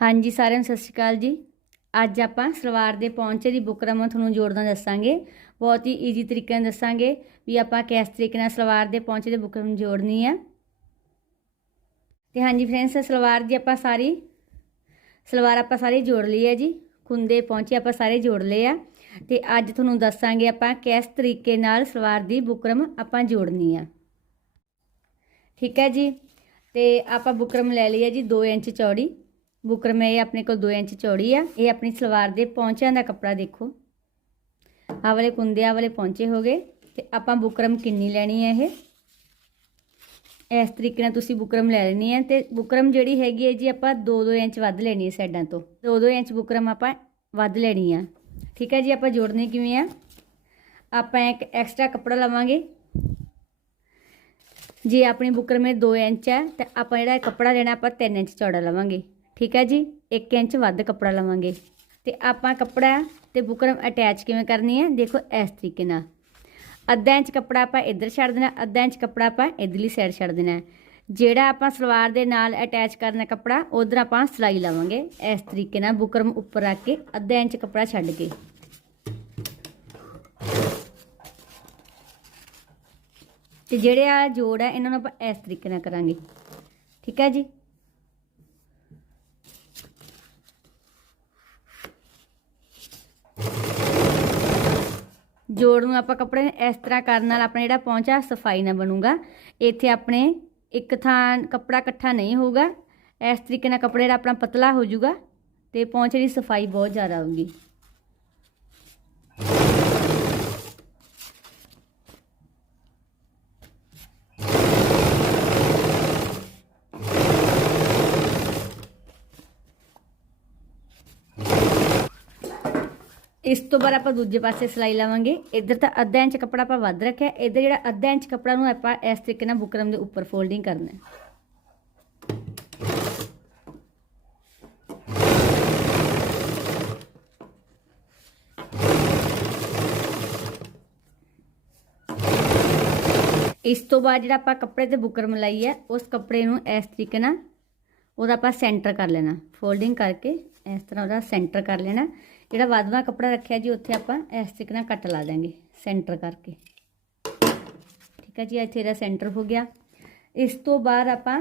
ਹਾਂਜੀ, ਸਾਰਿਆਂ ਨੂੰ ਸਤਿ ਸ਼੍ਰੀ ਅਕਾਲ ਜੀ। ਅੱਜ ਆਪਾਂ ਸਲਵਾਰ ਦੇ ਪੌਂਚੇ ਦੀ ਬੁਕਰਮ ਤੁਹਾਨੂੰ ਜੋੜਨਾ ਦੱਸਾਂਗੇ। ਬਹੁਤ ਹੀ ਈਜ਼ੀ ਤਰੀਕੇ ਨਾਲ ਦੱਸਾਂਗੇ ਵੀ ਆਪਾਂ ਕਿਸ ਤਰੀਕੇ ਨਾਲ ਸਲਵਾਰ ਦੇ ਪੌਂਚੇ ਦੇ ਬੁਕਰਮ ਜੋੜਨੀ ਆ। ਤੇ ਹਾਂਜੀ ਫਰੈਂਡਸ, ਸਲਵਾਰ ਦੀ ਆਪਾਂ ਸਾਰੀ, ਸਲਵਾਰ ਆਪਾਂ ਸਾਰੀ ਜੋੜ ਲਈ ਹੈ ਜੀ। ਖੁੰਦੇ ਪੌਂਚੇ ਆਪਾਂ ਸਾਰੇ ਜੋੜ ਲਏ ਆ। ਤੇ ਅੱਜ ਤੁਹਾਨੂੰ ਦੱਸਾਂਗੇ ਆਪਾਂ ਕਿਸ ਤਰੀਕੇ ਨਾਲ ਸਲਵਾਰ ਦੀ ਬੁਕਰਮ ਆਪਾਂ ਜੋੜਨੀ ਆ। ਠੀਕ ਹੈ ਜੀ? ਤੇ ਆਪਾਂ ਬੁਕਰਮ ਲੈ ਲਈ ਹੈ ਜੀ 2 ਇੰਚ ਚੌੜੀ। ਬੁਕਰਮ, ਇਹ ਆਪਣੇ ਕੋਲ 2 ਇੰਚ ਚੌੜੀ ਆ। ਇਹ ਆਪਣੀ ਸਲਵਾਰ ਦੇ ਪੌਂਚਿਆਂ ਦਾ ਕੱਪੜਾ ਦੇਖੋ। ਆਹ ਵਾਲੇ ਕੁੰਦੇ ਆ ਵਾਲੇ ਪੌਂਚੇ ਹੋ ਗਏ ਤੇ ਆਪਾਂ ਬੁਕਰਮ ਕਿੰਨੀ ਲੈਣੀ ਹੈ ਇਹ? ਇਸ ਤਰੀਕੇ ਨਾਲ ਤੁਸੀਂ ਬੁਕਰਮ ਲੈ ਲੈਣੀ ਹੈ ਤੇ ਬੁਕਰਮ ਜਿਹੜੀ ਹੈਗੀ ਹੈ ਜੀ ਆਪਾਂ 2-2 ਇੰਚ ਵੱਧ ਲੈਣੀ ਹੈ ਸਾਈਡਾਂ ਤੋਂ। 2-2 ਇੰਚ ਬੁਕਰਮ ਆਪਾਂ ਵੱਧ ਲੈਣੀ ਆ। ਠੀਕ ਹੈ ਜੀ, ਆਪਾਂ ਜੋੜਨੀ ਕਿਵੇਂ ਆ? ਆਪਾਂ ਇੱਕ ਐਕਸਟਰਾ ਕੱਪੜਾ ਲਵਾਂਗੇ। ਜੇ ਆਪਣੀ ਬੁਕਰਮ ਇਹ 2 ਇੰਚ ਹੈ ਤਾਂ ਆਪਾਂ ਜਿਹੜਾ ਕੱਪੜਾ ਲੈਣਾ, ਆਪਾਂ 3 ਇੰਚ ਚੌੜਾ ਲਵਾਂਗੇ। ਠੀਕ ਹੈ ਜੀ? 1 ਇੰਚ ਵੱਧ ਕੱਪੜਾ ਲਵਾਂਗੇ। ਤੇ ਆਪਾਂ ਕੱਪੜਾ ਤੇ ਬੁਕਰਮ ਅਟੈਚ ਕਿਵੇਂ ਕਰਨੀ ਹੈ? ਦੇਖੋ, ਇਸ ਤਰੀਕੇ ਨਾਲ। ਅੱਧਾ ਇੰਚ ਕੱਪੜਾ ਆਪਾਂ ਇੱਧਰ ਛੱਡ ਦੇਣਾ, ਅੱਧਾ ਇੰਚ ਕੱਪੜਾ ਆਪਾਂ ਇਧਰਲੀ ਸਾਈਡ ਛੱਡ ਦੇਣਾ। ਜਿਹੜਾ ਆਪਾਂ ਸਲਵਾਰ ਦੇ ਨਾਲ ਅਟੈਚ ਕਰਨਾ ਕੱਪੜਾ, ਉਧਰ ਆਪਾਂ ਸਲਾਈ ਲਾਵਾਂਗੇ। ਇਸ ਤਰੀਕੇ ਨਾਲ ਬੁਕਰਮ ਉੱਪਰ ਰੱਖ ਕੇ ਅੱਧਾ ਇੰਚ ਕੱਪੜਾ ਛੱਡ ਕੇ। ਤੇ ਜਿਹੜੇ ਆ ਜੋੜ ਹੈ, ਇਹਨਾਂ ਨੂੰ ਆਪਾਂ ਇਸ ਤਰੀਕੇ ਨਾਲ ਕਰਾਂਗੇ। ਠੀਕ ਹੈ ਜੀ? ਜੋੜ ਨੂੰ ਆਪਾਂ ਕੱਪੜੇ ਇਸ ਤਰ੍ਹਾਂ ਕਰਨ ਨਾਲ ਆਪਣਾ ਜਿਹੜਾ ਪੌਂਚਾ ਸਫ਼ਾਈ ਨਾਲ ਬਣੂਗਾ। ਇੱਥੇ ਆਪਣੇ ਇੱਕ ਥਾਂ ਕੱਪੜਾ ਇਕੱਠਾ ਨਹੀਂ ਹੋਊਗਾ। ਇਸ ਤਰੀਕੇ ਨਾਲ ਕੱਪੜੇ ਦਾ ਆਪਣਾ ਪਤਲਾ ਹੋ ਜਾਊਗਾ ਤੇ ਪੌਂਚੇ ਦੀ ਸਫ਼ਾਈ ਬਹੁਤ ਜ਼ਿਆਦਾ ਹੋਊਗੀ। ਇਸ ਤੋਂ ਬਾਅਦ ਆਪਾਂ ਦੂਜੇ ਪਾਸੇ ਸਿਲਾਈ ਲਾਵਾਂਗੇ। ਇੱਧਰ ਤਾਂ ਅੱਧਾ ਇੰਚ ਕੱਪੜਾ ਆਪਾਂ ਵੱਧ ਰੱਖਿਆ। ਇੱਧਰ ਜਿਹੜਾ ਅੱਧਾ ਇੰਚ ਕੱਪੜਾ ਨੂੰ ਆਪਾਂ ਇਸ ਤਰੀਕੇ ਨਾਲ ਬੁਕਰਮ ਦੇ ਉੱਪਰ ਫੋਲਡਿੰਗ ਕਰਨਾ ਹੈ। ਇਸ ਤੋਂ ਬਾਅਦ ਜਿਹੜਾ ਆਪਾਂ ਕੱਪੜੇ ਤੇ ਬੁਕਰਮ ਲਾਈ ਹੈ, ਉਸ ਕੱਪੜੇ ਨੂੰ ਇਸ ਤਰੀਕੇ ਨਾਲ ਉਹਦਾ ਆਪਾਂ ਸੈਂਟਰ ਕਰ ਲੈਣਾ। ਫੋਲਡਿੰਗ ਕਰਕੇ ਇਸ ਤਰ੍ਹਾਂ ਉਹਦਾ ਸੈਂਟਰ ਕਰ ਲੈਣਾ। ਜਿਹੜਾ ਵਾਧਵਾ ਕੱਪੜਾ ਰੱਖਿਆ ਜੀ, ਉੱਥੇ ਆਪਾਂ ਇਸ ਤਰੀਕੇ ਨਾਲ ਕੱਟ ਲਾ ਦਾਂਗੇ ਸੈਂਟਰ ਕਰਕੇ। ਠੀਕ ਹੈ ਜੀ, ਇੱਥੇ ਇਹਦਾ ਸੈਂਟਰ ਹੋ ਗਿਆ। ਇਸ ਤੋਂ ਬਾਅਦ ਆਪਾਂ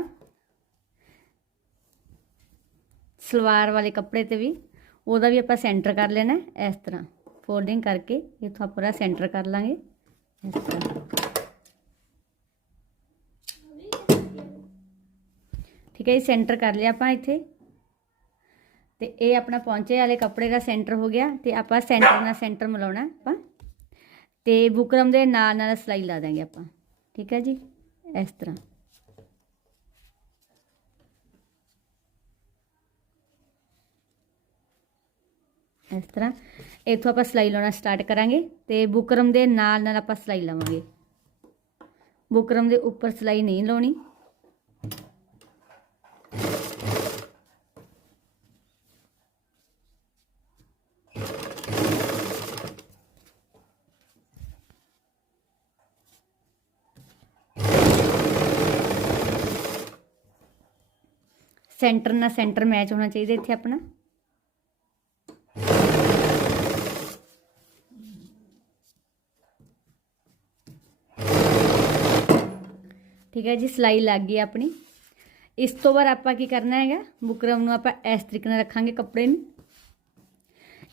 ਸਲਵਾਰ ਵਾਲੇ ਕੱਪੜੇ ਤੇ ਵੀ, ਉਹਦਾ ਵੀ ਆਪਾਂ ਸੈਂਟਰ ਕਰ ਲੈਣਾ ਇਸ ਤਰ੍ਹਾਂ। ਫੋਲਡਿੰਗ ਕਰਕੇ ਇਥੋਂ ਪੂਰਾ ਸੈਂਟਰ ਕਰ ਲਾਂਗੇ। ਇਸ ਤਰ੍ਹਾਂ। ਠੀਕ ਹੈ ਜੀ ਸੈਂਟਰ ਕਰ ਲਿਆ ਆਪਾਂ ਇੱਥੇ। ਤੇ ਇਹ ਆਪਣਾ ਪੌਂਚੇ ਵਾਲੇ ਕੱਪੜੇ ਦਾ ਸੈਂਟਰ ਹੋ ਗਿਆ ਤੇ ਆਪਾਂ ਸੈਂਟਰ ਨਾਲ ਸੈਂਟਰ ਮਿਲਾਉਣਾ ਆਪਾਂ। ਤੇ ਬੁਕਰਮ ਦੇ ਨਾਲ ਨਾਲ ਸਲਾਈ ਲਾ ਦਾਂਗੇ ਆਪਾਂ। ਠੀਕ ਹੈ ਜੀ? ਇਸ ਤਰ੍ਹਾਂ। ਇਸ ਤਰ੍ਹਾਂ। ਇੱਥੋਂ ਆਪਾਂ ਸਲਾਈ ਲਾਉਣਾ ਸਟਾਰਟ ਕਰਾਂਗੇ ਤੇ ਬੁਕਰਮ ਦੇ ਨਾਲ ਨਾਲ ਆਪਾਂ ਸਲਾਈ ਲਾਵਾਂਗੇ। ਬੁਕਰਮ ਦੇ ਉੱਪਰ ਸਲਾਈ ਨਹੀਂ ਲਾਉਣੀ। ਸੈਂਟਰ ਨਾਲ ਸੈਂਟਰ ਮੈਚ ਹੋਣਾ ਚਾਹੀਦਾ ਇੱਥੇ ਆਪਣਾ ਠੀਕ ਹੈ ਜੀ ਸਲਾਈ ਲੱਗ ਗਈ ਆਪਣੀ ਇਸ ਤੋਂ ਬਾਅਦ ਆਪਾਂ ਕੀ ਕਰਨਾ ਹੈਗਾ ਬੁਕਰਮ ਨੂੰ ਆਪਾਂ ਇਸ ਤਰੀਕੇ ਨਾਲ ਰੱਖਾਂਗੇ ਕੱਪੜੇ ਨੂੰ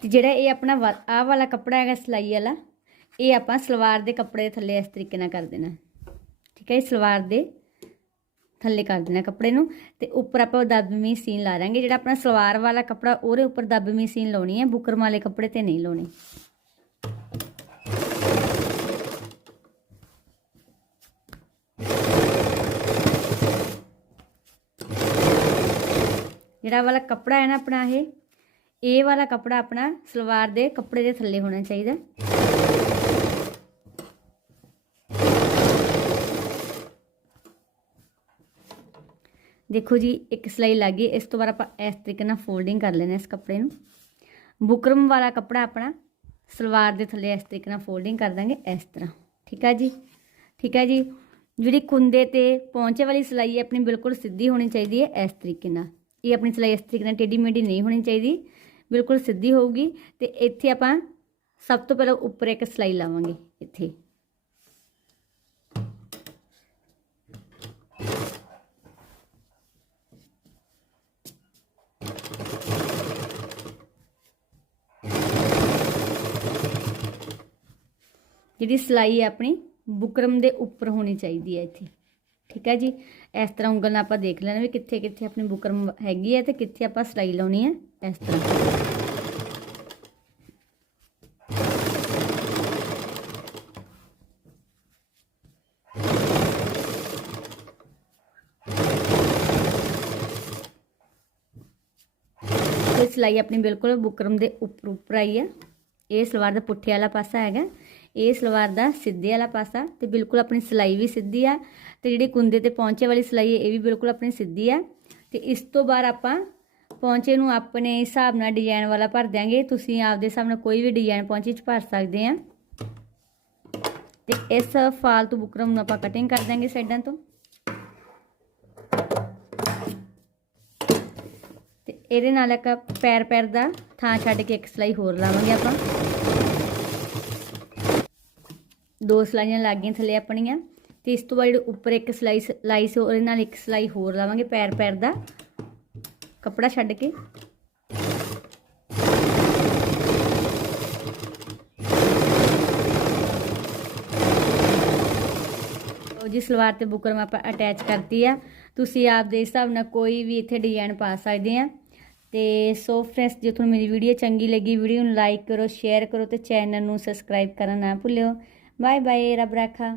ਤੇ ਜਿਹੜਾ ਇਹ ਆਪਣਾ ਆਹ ਵਾਲਾ ਕੱਪੜਾ ਹੈਗਾ ਸਲਾਈ ਵਾਲਾ ਇਹ ਆਪਾਂ ਸਲਵਾਰ ਦੇ ਕੱਪੜੇ ਦੇ ਥੱਲੇ ਇਸ ਤਰੀਕੇ ਨਾਲ ਕਰ ਦੇਣਾ ਠੀਕ ਹੈ ਸਲਵਾਰ ਦੇ ਥੱਲੇ ਕਰ ਦੇਣਾ ਕੱਪੜੇ ਨੂੰ ਤੇ ਉੱਪਰ ਆਪਾਂ ਦਬਵੀਂ ਸੀਨ ਲਾ ਦਾਂਗੇ ਜਿਹੜਾ ਆਪਣਾ ਸਲਵਾਰ ਵਾਲਾ ਕੱਪੜਾ ਉਹਦੇ ਉੱਪਰ ਦਬਵੀਂ ਸੀਨ ਲਾਉਣੀ ਹੈ ਬੁਕਰਮ ਵਾਲੇ ਕੱਪੜੇ ਤੇ ਨਹੀਂ ਲਾਉਣੀ। ਜਿਹੜਾ ਵਾਲਾ ਕੱਪੜਾ ਹੈ ਨਾ ਆਪਣਾ ਇਹ ਇਹ ਵਾਲਾ ਕੱਪੜਾ ਆਪਣਾ ਸਲਵਾਰ ਦੇ ਕੱਪੜੇ ਦੇ ਥੱਲੇ ਹੋਣਾ ਚਾਹੀਦਾ। ਦੇਖੋ ਜੀ, ਇੱਕ ਸਿਲਾਈ ਲੱਗ ਗਈ। ਇਸ ਤੋਂ ਬਾਅਦ ਆਪਾਂ ਇਸ ਤਰੀਕੇ ਨਾਲ ਫੋਲਡਿੰਗ ਕਰ ਲੈਣਾ ਇਸ ਕੱਪੜੇ ਨੂੰ। ਬੁਕਰਮ ਵਾਲਾ ਕੱਪੜਾ ਆਪਣਾ ਸਲਵਾਰ ਦੇ ਥੱਲੇ ਇਸ ਤਰੀਕੇ ਨਾਲ ਫੋਲਡਿੰਗ ਕਰ ਦਾਂਗੇ ਇਸ ਤਰ੍ਹਾਂ। ਠੀਕ ਹੈ ਜੀ? ਠੀਕ ਹੈ ਜੀ? ਜਿਹੜੀ ਕੁੰਦੇ ਤੇ ਪੌਂਚੇ ਵਾਲੀ ਸਿਲਾਈ ਹੈ, ਆਪਣੀ ਬਿਲਕੁਲ ਸਿੱਧੀ ਹੋਣੀ ਚਾਹੀਦੀ ਹੈ ਇਸ ਤਰੀਕੇ ਨਾਲ। ਇਹ ਆਪਣੀ ਸਿਲਾਈ ਇਸ ਤਰੀਕੇ ਨਾਲ ਟੇਢੀ ਮੇਢੀ ਨਹੀਂ ਹੋਣੀ ਚਾਹੀਦੀ। ਬਿਲਕੁਲ ਸਿੱਧੀ ਹੋਊਗੀ ਤੇ ਇੱਥੇ ਆਪਾਂ ਸਭ ਤੋਂ ਪਹਿਲਾਂ ਉੱਪਰ ਇੱਕ ਸਿਲਾਈ ਲਾਵਾਂਗੇ ਇੱਥੇ। ਜਿਹੜੀ ਸਿਲਾਈ ਹੈ ਆਪਣੀ, ਬੁਕਰਮ ਦੇ ਉੱਪਰ ਹੋਣੀ ਚਾਹੀਦੀ ਹੈ ਇੱਥੇ। ਠੀਕ ਹੈ ਜੀ? ਇਸ ਤਰ੍ਹਾਂ ਉਂਗਲ ਨਾਲ ਆਪਾਂ ਦੇਖ ਲੈਣਾ ਵੀ ਕਿੱਥੇ ਕਿੱਥੇ ਆਪਣੀ ਬੁਕਰਮ ਹੈਗੀ ਹੈ ਤੇ ਕਿੱਥੇ ਆਪਾਂ ਸਿਲਾਈ ਲਾਉਣੀ ਹੈ, ਇਸ ਤਰ੍ਹਾਂ। ਇਹ ਸਿਲਾਈ ਆਪਣੀ ਬਿਲਕੁਲ ਬੁਕਰਮ ਦੇ ਉੱਪਰ ਉੱਪਰ ਆਈ ਹੈ। ਇਹ ਸਲਵਾਰ ਦਾ ਪੁੱਠੇ ਵਾਲਾ ਪਾਸਾ ਹੈਗਾ। ਇਹ ਸਲਵਾਰ ਦਾ ਸਿੱਧੇ ਵਾਲਾ ਪਾਸਾ ਤੇ ਬਿਲਕੁਲ ਆਪਣੀ ਸਿਲਾਈ ਵੀ ਸਿੱਧੀ ਆ ਤੇ ਜਿਹੜੀ ਕੁੰਦੇ ਤੇ ਪੌਂਚੇ ਵਾਲੀ ਸਿਲਾਈ ਹੈ, ਇਹ ਵੀ ਬਿਲਕੁਲ ਆਪਣੀ ਸਿੱਧੀ ਆ। ਤੇ ਇਸ ਤੋਂ ਬਾਅਦ ਆਪਾਂ ਪੌਂਚੇ ਨੂੰ ਆਪਣੇ ਹਿਸਾਬ ਨਾਲ ਡਿਜ਼ਾਈਨ ਵਾਲਾ ਭਰ ਦਿਆਂਗੇ। ਤੁਸੀਂ ਆਪਦੇ ਹਿਸਾਬ ਨਾਲ ਕੋਈ ਵੀ ਡਿਜ਼ਾਈਨ ਪੌਂਚੇ 'ਚ ਭਰ ਸਕਦੇ ਆ। ਤੇ ਇਸ ਫਾਲਤੂ ਬੁਕਰਮ ਨੂੰ ਆਪਾਂ ਕਟਿੰਗ ਕਰ ਦਾਂਗੇ ਸਾਈਡਾਂ ਤੋਂ। ਤੇ ਇਹਦੇ ਨਾਲ ਇੱਕ ਪੈਰ ਪੈਰ ਦਾ ਥਾਂ ਛੱਡ ਕੇ ਇੱਕ ਸਲਾਈ ਹੋਰ ਲਾਵਾਂਗੇ ਆਪਾਂ। ਦੋ ਸਲਾਈਆਂ ਲੱਗ ਗਈਆਂ ਥੱਲੇ ਆਪਣੀਆਂ ਤੇ ਇਸ ਤੋਂ ਬਾਅਦ ਜਿਹੜੇ ਉੱਪਰ ਇੱਕ ਸਲਾਈ ਸ- ਲਾਈ ਸੀ, ਉਹਦੇ ਨਾਲ ਇੱਕ ਸਲਾਈ ਹੋਰ ਲਾਵਾਂਗੇ ਪੈਰ ਪੈਰ ਦਾ। ਕੱਪੜਾ ਛੱਡ ਕੇ। ਜੀ, ਸਲਵਾਰ ਤੇ ਬੁਕਰਮ ਆਪਾਂ ਅਟੈਚ ਕਰਤੀ ਆ। ਤੁਸੀਂ ਆਪ ਦੇ ਹਿਸਾਬ ਨਾਲ ਕੋਈ ਵੀ ਇੱਥੇ ਡਿਜ਼ਾਈਨ ਪਾ ਸਕਦੇ ਆ। ਤੇ ਸੋ ਫਰੈਂਡਸ ਜੇ ਤੁਹਾਨੂੰ ਮੇਰੀ ਵੀਡੀਓ ਚੰਗੀ ਲੱਗੀ ਵੀਡੀਓ ਨੂੰ ਲਾਈਕ ਕਰੋ ਸ਼ੇਅਰ ਕਰੋ ਤੇ ਚੈਨਲ ਨੂੰ ਸਬਸਕ੍ਰਾਈਬ ਕਰਨਾ ਨਾ ਭੁੱਲਿਓ। ਬਾਏ ਬਾਏ ਰੱਬ ਰਾਖਾ